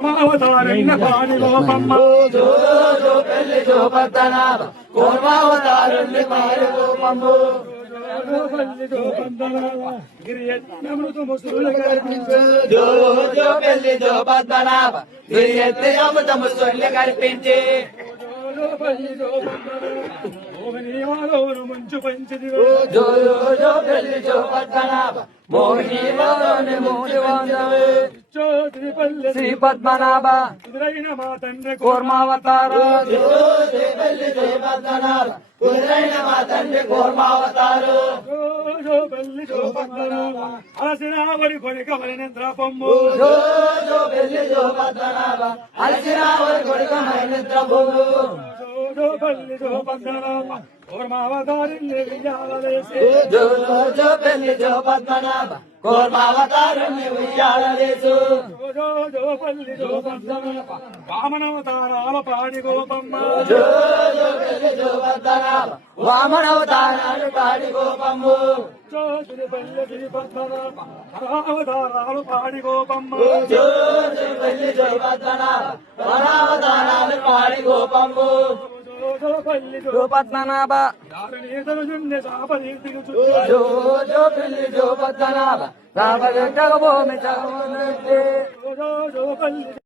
అవతారన్న పాని గోపమ్మ జో జో పెళ్లి జో పద్దనాభ కూర్మావతారుణ్ణి పాడి గోపమ్మ జో జో పెళ్లి జో పద్దనాభ గిరియత్తి అమృతము సొల్లి కల్పించి ముంచు పంచిది జో జో పెళ్లి జో పద్దనాభ మోహిని శ్రీ పద్మనాభ మా తండ్రి కూర్మావతార జో జో పెళ్లి జో పద్మనాభ కుదురైన మా తండ్రి కూర్మావతారు అలసినావరి కొడుక మలినేంద్రపమ్ము జో జో పెళ్లి జో పద్మనాభ అలసినావరి కొడుక మలినేంద్రపమ్ము పల్లి జో పద్మనాభ కూర్మావతారిల్లి విజయాలలేసి జో జో పెళ్లి జో పద్మనాభ కూర్మావతారుణ్ణి ఉయ్యాలలేసు పల్లి జో పద్మనాభ వామనవతారాల పాడి గోపమ్మ జో జో పెళ్లి జో పద్మనాభ వామనవతారాలు పాడి గోపమ్ము పల్లి శ్రీ పద్మనాభ అవతారాలు పాడి గోపమ్మ జో జో పెళ్లి జో పద్మనాభ వరావతారాలు పాడి గోపమ్ము పల్లి జో పద్మనాభ జో జో పెళ్లి జో పద్మనాభ రామ భూమి పల్లి